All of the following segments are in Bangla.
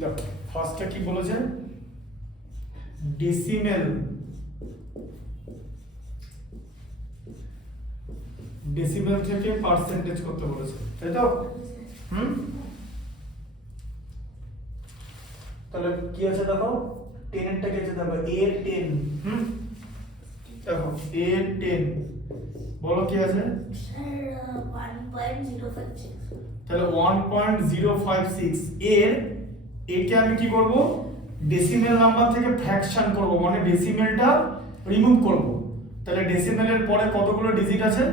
দেখো ফার্স্টে কি বলেছে, ডেসিমেল থেকে পার্সেন্টেজ করতে বলেছে, তাই তো? তাহলে কি আছে দেখো, 10 এরটা কি আছে দেখো, a এর 10, দেখো a এর 10 বলো কি আছে স্যার 1.056, তাহলে 1.056 এর একে আমি কি করব, ডেসিমেল নাম্বার থেকে ফ্র্যাকশন করব, মানে ডেসিমেলটা রিমুভ করব। তাহলে ডেসিমেলের পরে কতগুলো ডিজিট আছে,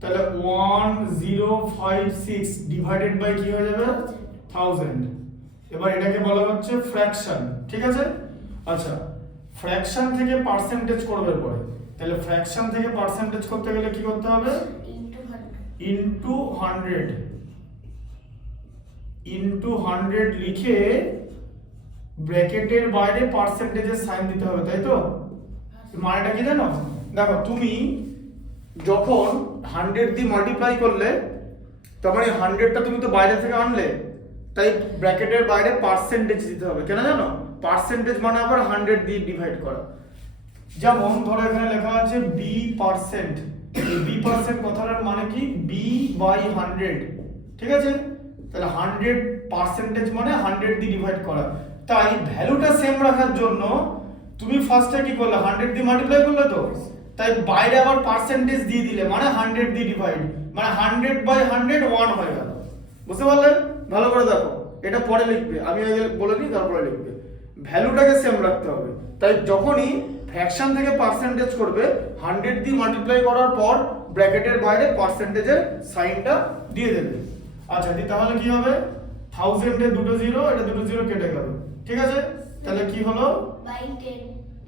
তাহলে 1056 ডিভাইডেড বাই কি হয়ে যাবে 1000। এবার এটাকে বলা হচ্ছে ফ্র্যাকশন, ঠিক আছে? আচ্ছা, ফ্র্যাকশন থেকে পার্সেন্টেজ করবে পরে, তাহলে ফ্র্যাকশন থেকে পার্সেন্টেজ করতে গেলে কি করতে হবে, ইনটু 100 লিখে ব্র্যাকেটের বাইরে পার্সেন্টেজের সাইন দিতে হবে, তাই তো? মানেটা কি জানো, দেখো তুমি যখন 100 দিয়ে মাল্টিপ্লাই করলে তখন এই 100টা তুমি তো বাইরে থেকে আনলে, তাই ব্র্যাকেটের বাইরে পার্সেন্টেজ দিতে হবে। কেন জানো, পার্সেন্টেজ মানে আবার 100 দিয়ে ডিভাইড করা। যেমন ধরো এখানে লেখা আছে b%, এই b% কথাটার মানে কি, b বাই 100, ঠিক আছে? তাহলে 100 পার্সেন্টেজ মানে 100 দিয়ে ডিভাইড করা। তাই ভ্যালুটা সেম রাখার জন্য তুমি ফার্স্টে কি করলে, 100 দিয়ে মাল্টিপ্লাই করলে তো, তাই বাইরে আবার পার্সেন্টেজ দিয়ে দিলে, মানে 100 দিয়ে ডিভাইড, মানে 100 বাই 100 1 হয়ে গেল। বুঝতে পারলে? ভালো করে দেখো, এটা পরে লিখবে, আমি আগে বলে দিই তারপরে লিখবে। ভ্যালুটাকে সেম রাখতে হবে। তাই যখনই ফ্র্যাকশন থেকে পার্সেন্টেজ করবে, 100 দিয়ে মাল্টিপ্লাই করার পর ব্র্যাকেটের বাইরে পার্সেন্টেজের সাইনটা দিয়ে দেবে। আচ্ছা দি, তাহলে কি হবে, 1000 এর দুটো জিরো, এটা দুটো জিরো কেটে গেল, ঠিক আছে? তাহলে কি হলো, বাই 10,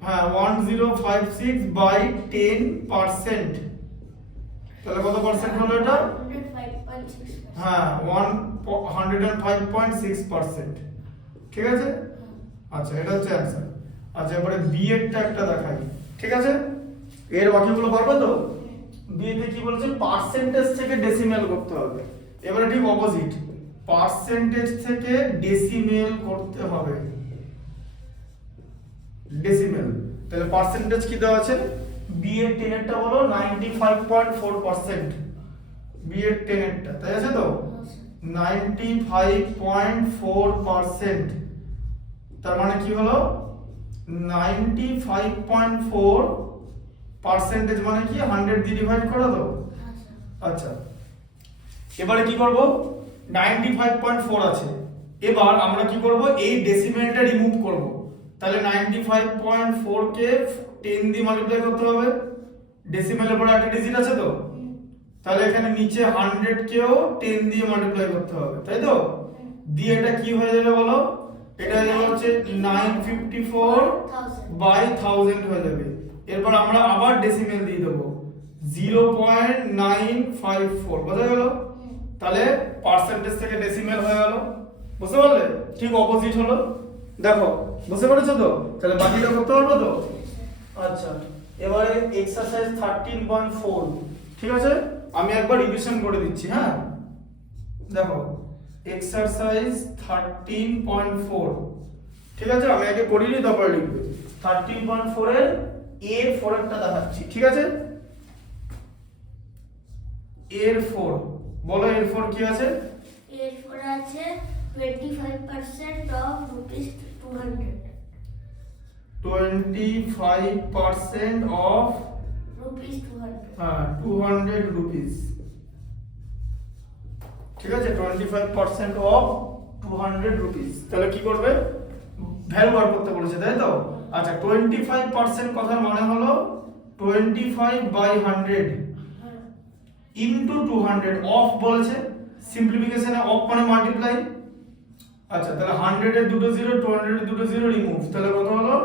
হ্যাঁ 1056 বাই 10%, তাহলে কত পার্সেন্ট হলো এটা, 105.6, হ্যাঁ 105.6%, ঠিক আছে? আচ্ছা, এটা হচ্ছে অ্যানসার। আচ্ছা, এবারে বি এরটা একটা দেখাই, ঠিক আছে? এর বাকিগুলো পারবে তো? বি তে কি বলেছে, পার্সেন্টেজ থেকে ডেসিমেল করতে হবে। এবারে ঠিক অপোজিট, পার্সেন্টেজ থেকে ডেসিমেল করতে হবে, ডেসিমেল। তাহলে পার্সেন্টেজ কি দেওয়া আছে, বি এর 10 এরটা বলো 95.4%, বি এর 10 এরটা, তাই আছে তো? 95.4%, তার মানে কি হলো, 95.4% মানে কি, 100 দিয়ে ডিভাইড করে দাও। আচ্ছা, এবারে কি করব, 95.4 আছে, এবার আমরা কি করব, এই ডেসিমেলটা রিমুভ করব। তাহলে 95.4 কে 10 দিয়ে মাল্টিপ্লাই করতে হবে, ডেসিমেলের পরে একটা ডিজিট আছে তো, তাহলে এখানে নিচে 100 কেও 10 দিয়ে মাল্টিপ্লাই করতে হবে, তাই তো? দিয়ে এটা কি হয়ে যাবে বলো, এটা হয়ে যাবে হচ্ছে 954 বাই 1000 হয়ে যাবে। এরপর আমরা আবার ডেসিমেল দিয়ে দেবো 0.954, বোঝা গেল? তাহলে পার্সেন্টেজ থেকে ডেসিমেল হয়ে গেল, বুঝতে পারলে? ঠিক অপোজিট হলো, দেখো বুঝতে পেরেছো তো? তাহলে বাকিটা করতে পারবো তো? আচ্ছা, এবারে এক্সারসাইজ 13.4, ঠিক আছে? আমি একবার রিভিশন করে দিচ্ছি, হ্যাঁ দেখো এক্সারসাইজ 13.4, ঠিক আছে? আমি আগে করিনি তারপরে লিখবে। 13.4 এর এর 4 এরটা দেখাচ্ছি, ঠিক আছে? এর 4 বলো, এর 4 কি আছে, এরপর আছে 25% of rupees 200, 25% of rupees 200, 200 rupees, ঠিক আছে? 25% অফ 200 রুপিস, তাহলে কি করবে, ভ্যালু বার করতে বলেছে, তাই তো? আচ্ছা, 25% কথার মানে হলো 25 বাই 100 ইনটু 200, অফ বলেছে, সিম্পলিফিকেশনে অফ মানে মাল্টিপ্লাই। আচ্ছা, তাহলে 100 এর দুটো জিরো, 200 এর দুটো জিরো রিমুভ, তাহলে কত হলো,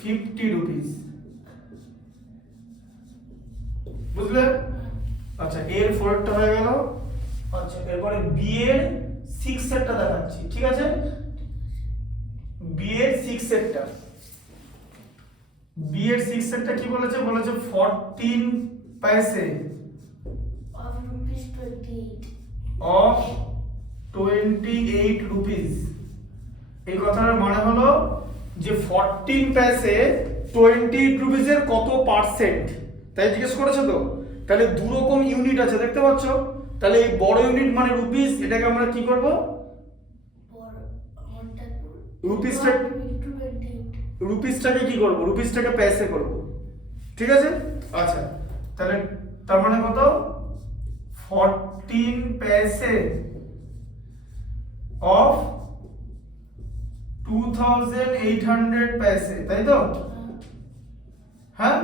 50 রুপিস, বুঝলে? আচ্ছা, এর 4 এরটা হয়ে গেল। আচ্ছা, এরপরে বি এর 6 এরটা দেখাচ্ছি, ঠিক আছে? বি এর 6 এরটা, বি এর 6 এরটা কি বলেছে, বলেছে 14 পয়সে of rupees 28, of 28 28 রুপিস। এই কথাটার মানে হলো যে 14 পয়সে 28 রুপিসের কত পার্সেন্ট, তাই জিজ্ঞেস করেছে তো। তাহলে দু রকম ইউনিট আছে দেখতে পাচ্ছ। তাহলে এই বড় ইউনিট মানে রুপিস, এটাকে আমরা কি করব, রুপিসটাকে কি করব, রুপিসটাকে পয়সে করব, ঠিক আছে। আচ্ছা তাহলে তার মানে কত, 14 পয়সে অফ 2800 পয়সে, তাই তো। হ্যাঁ,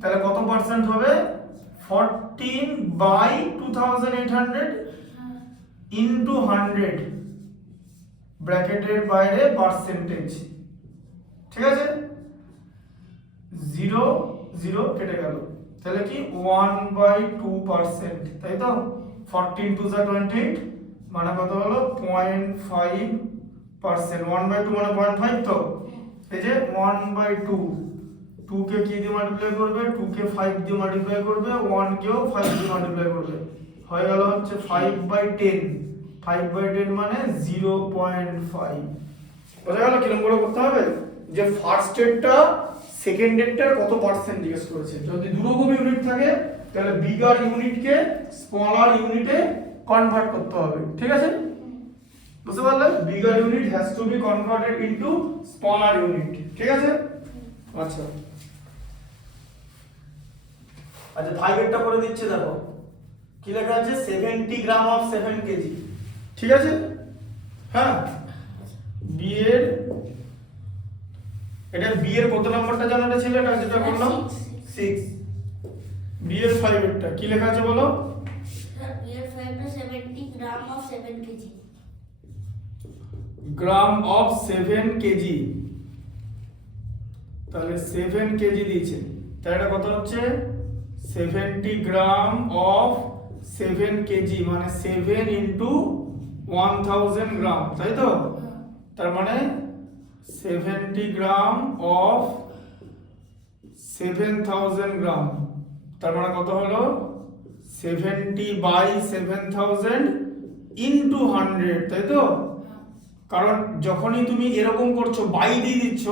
তাহলে কত পার্সেন্ট হবে, 14 বাই 2800 ইনটু 100 ব্র্যাকেটের বাইরে পার্সেন্টেজ, ঠিক আছে। 0 0 কেটে গেল, তাহলে কি 1/2%, তাই তো। 14 2 28 মানে কত হলো 0.5%, 1/2 মানে 0.5, তো এই যে 1/2, 2 কে কি দিয়ে মাল্টিপ্লাই করবে, 2 কে 5 দিয়ে মাল্টিপ্লাই করবে, 1 কেও 5 দিয়ে মাল্টিপ্লাই করবে, হয়ে গেল হচ্ছে 5/10, 5/10 মানে 0.5। বোঝা গেল কিরকম করে করতে হবে, যে ফার্স্ট ডেটটা সেকেন্ড ডেটটার কত পার্সেন্ট জিজ্ঞেস করেছে। যদি দুরকম ইউনিট থাকে তাহলে বিগার ইউনিটকে স্মলার ইউনিটে কনভার্ট করতে হবে, ঠিক আছে। বুঝতে পারলে, bigger unit has to B converted into smaller unit, ঠিক আছে। আচ্ছা আচ্ছা 5 এরটা করে দিচ্ছে, দেখো কি লেখা আছে, 70 গ্রাম অফ 7 কেজি, ঠিক আছে। হ্যাঁ, বি এর, এটা বি এর কত নাম্বারটা জানো, এটা ছিল এটা যেটা বললাম 6। বি এর 5 এরটা কি লেখা আছে বলো, স্যার বি এর 5 টা 70 gram of 7 kg, gram of 7 kg, তাহলে 7 কেজি দিয়েছে, তাহলে এটা কত হচ্ছে 70 গ্রাম অফ 7 কেজি মানে 7 ইনটু 1000 গ্রাম, তাই তো। তার মানে 70 গ্রাম অফ 7000 গ্রাম, তার মানে কত হলো 70 বাই 7000 ইনটু 100, তাই তো। কারণ যখনই তুমি এরকম করছো বাই দিয়ে দিচ্ছ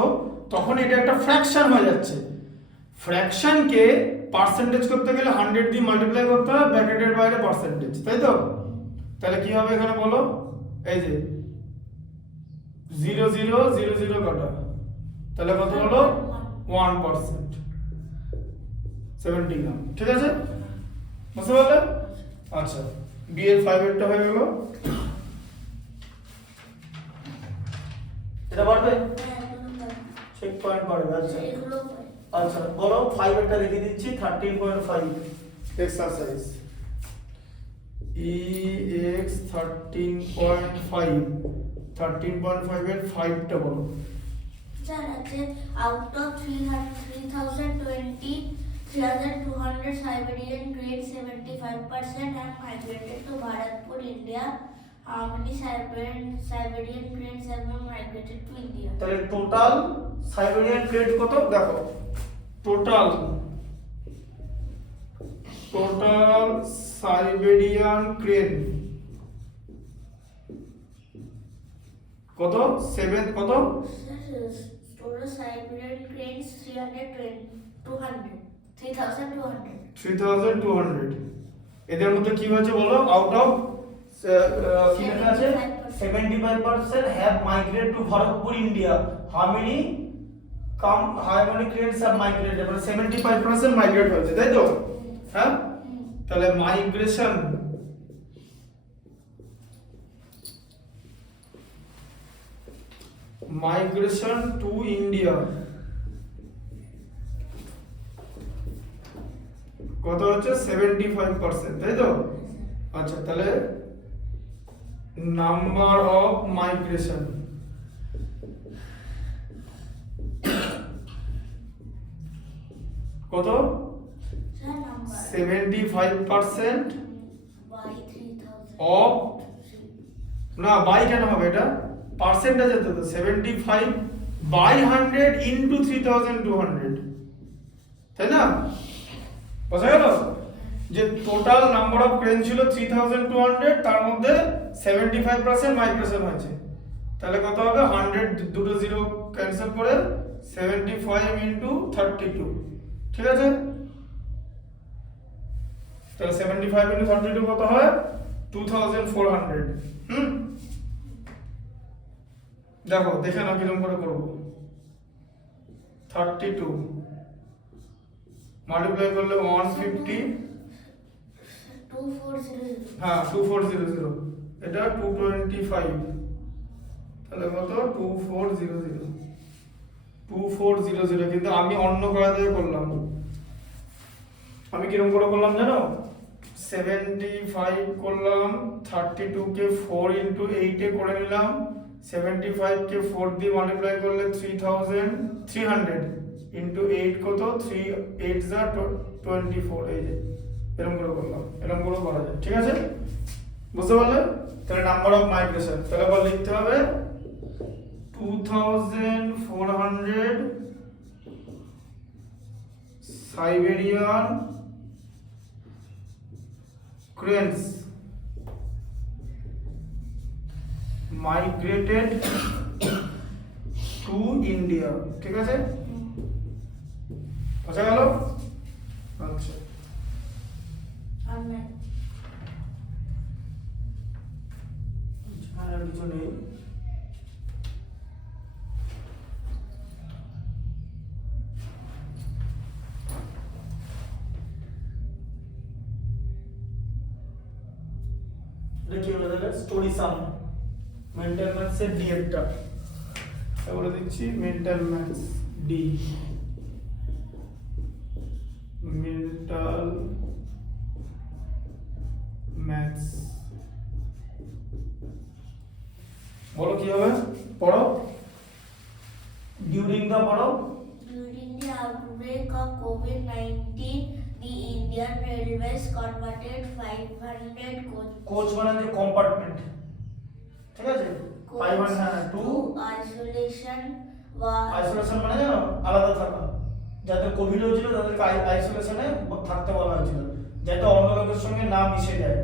তখন এটা একটা ফ্র্যাকশন হয়ে যাচ্ছে। ফ্র্যাকশনকে পার্সেন্টেজ করতে গেলে 100 দিয়ে মাল্টিপ্লাই করতে হবে, ব্র্যাকেটের বাইরে পার্সেন্টেজ, তাই তো। তাহলে কি হবে এখানে বলো, এই যে 0 0 0 0 কাটা, তাহলে কত হলো 1%, 70 গ্রাম, ঠিক আছে। বুঝতে পারলে। আচ্ছা বি এর 5 এরটা হয়ে গেল, এটা পারবে, চেক পয়েন্ট পারবে। আচ্ছা আচ্ছা বলো 5 এরটা লিখে দিচ্ছি, 13.5 এক্সারসাইজ ex 13.5, 13.5 এর 5 টা বলো। স্যার আছে out of 3020 3200 Siberian grade 75% have migrated to Bharatpur, India. How many Siberian cranes have been migrated to India? তাহলে টোটাল সাইবেরিয়ান ক্রেড কত দেখো, টোটাল সাইবেরিয়ান ক্রেন কত, 7 কত, Sir, total Siberian cranes 3200. এদের মধ্যে কি হয়েছে বলো, আউট অফ কি লেখা আছে 75% have migrate to Bharatpur India, how many cranes have migrated, মানে 75% মাইগ্রেট হয়েছে, তাই তো। হ্যাঁ, তাহলে মাইগ্রেশন টু ইন্ডিয়া কত হচ্ছে 75%, তাই তো। আচ্ছা তাহলে নাম্বার অফ মাইগ্রেশন কত, Sir, number 75% by 3000. অফ, না বাই কেন হবে, এটা পার্সেন্টেজ আছে তো, 75 বাই 100 ইনটু 3200, তাই না। বোঝা গেল। যে টোটাল নাম্বার অফ ক্রেন ছিল 3200, তার মধ্যে 75% মাইগ্রেশন হয়েছে। তাহলে কত হবে? 100 দুটো জিরো ক্যান্সেল করে 75 ইনটু 32, ঠিক আছে? তাহলে 75 ইনটু 32 কত হয়? 2400। দেখো দেখে নাও কিরকম করে করব। 32 মাল্টিপ্লাই করলে 150, 2400 হ্যাঁ 2400, এটা 225, তাহলে কত? 2400। কিন্তু আমি অন্য করা দিয়ে করলাম। আমি কিরকম করে করলাম জানো? 75 করলাম, 32 কে 4 ইনটু 8 এ করে নিলাম, 75 কে 4 দিয়ে মাল্টিপ্লাই করলে 3300 ইনটু 8 কত? 3 8 যা 24, এই যে এরকম করে করলাম। এরকম করে করা যায়, ঠিক আছে? বুঝতে পারলে? তাহলে নাম্বার অফ মাইগ্রেশন, তাহলে আবার লিখতে হবে 2400 Siberian cranes migrated to India, ঠিক আছে? বোঝা গেল? আচ্ছা, আর কিছু নেই। স্টোরি সাম মেন্টাল ম্যাথসের ডি একটা বলে দিচ্ছি। Mental maths D, mental maths বলো কি হবে? পড়ো। ডিউরিং দা পড়ো। During the outbreak of COVID-19, the Indian Railways converted 500 coach মানে যে কম্পার্টমেন্ট, ঠিক আছে? 500 টু isolation আইসোলেশন মানে জানো আলাদা থাকা। যাদের কোভিড হয়েছিল তাদেরকে আইসোলেশনে থাকতে বলা হয়েছিল, যাতে অন্য লোকের সঙ্গে না মিশে যায়।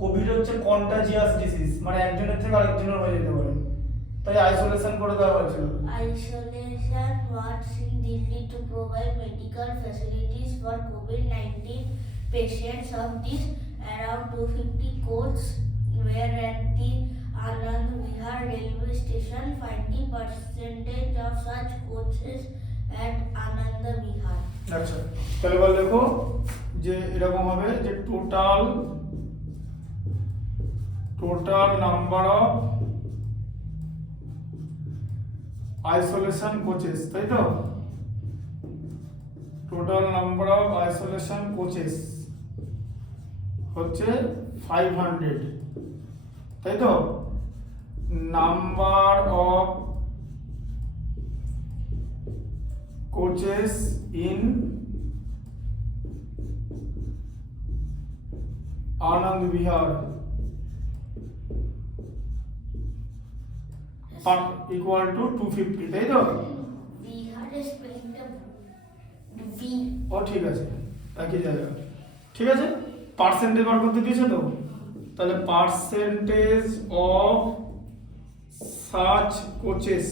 কোভিড হচ্ছে কন্টাজিয়াস ডিজিজ, মানে একজনের থেকে আরেকজনের হয়ে যেতে পারে, তাই আইসোলেশন করে দেওয়া হয়েছিল। Isolation was in Delhi to provide medical facilities for COVID-19 patients. Of this, around 250 coaches were at the Anand Vihar railway station. 50% of such coaches at Anand Vihar. আচ্ছা, তাহলে বল দেখো যে এরকম হবে যে total number of isolation coaches, তাই তো? Total number of isolation coaches হচ্ছে 500, তাই তো? Number of coaches in Anand Vihar equal to 250, তাই তো? Vihar is spelling the V. ও ঠিক আছে, একই জায়গা, ঠিক আছে? পার্সেন্টেজ বার করতে দিয়েছে তো? তাহলে পার্সেন্টেজ অফ সাচ কোচেস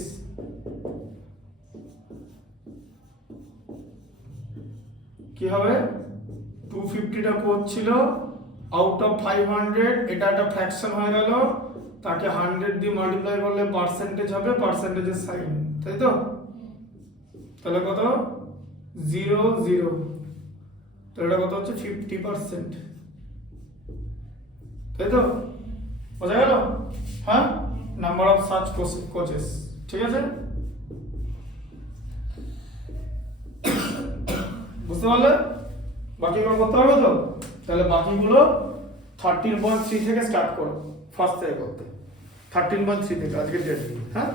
কি হবে? 250টা কোচ ছিল, আউট অফ 500, এটা একটা ফ্র্যাকশন হয়ে গেল, তাকে 100 দিয়ে মাল্টিপ্লাই করলে পার্সেন্টেজ হবে, পার্সেন্টেজের সাইন, তাই তো? তাহলে কত? 0 0, তাহলে এটা কত হচ্ছে? 50%, তাই তো? বোঝা গেল? হ্যাঁ, নাম্বার অফ সাচ কোচেস, ঠিক আছে? বুঝতে পারলে? বাকিগুলো করতে হবে তো? তাহলে বাকিগুলো 13.3 থেকে স্টার্ট করো, ফার্স্ট থেকে করতে। 13.3 থেকে আজকে ডেট, হ্যাঁ?